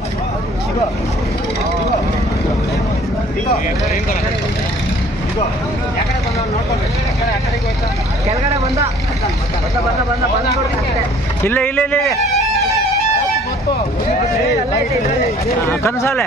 ಕೆಳಗಡೆ ಬಂದ ಇಲ್ಲೇ ಇಲ್ಲೇ ಇಲ್ಲ ಕನ್ನ ಸಾಲೆ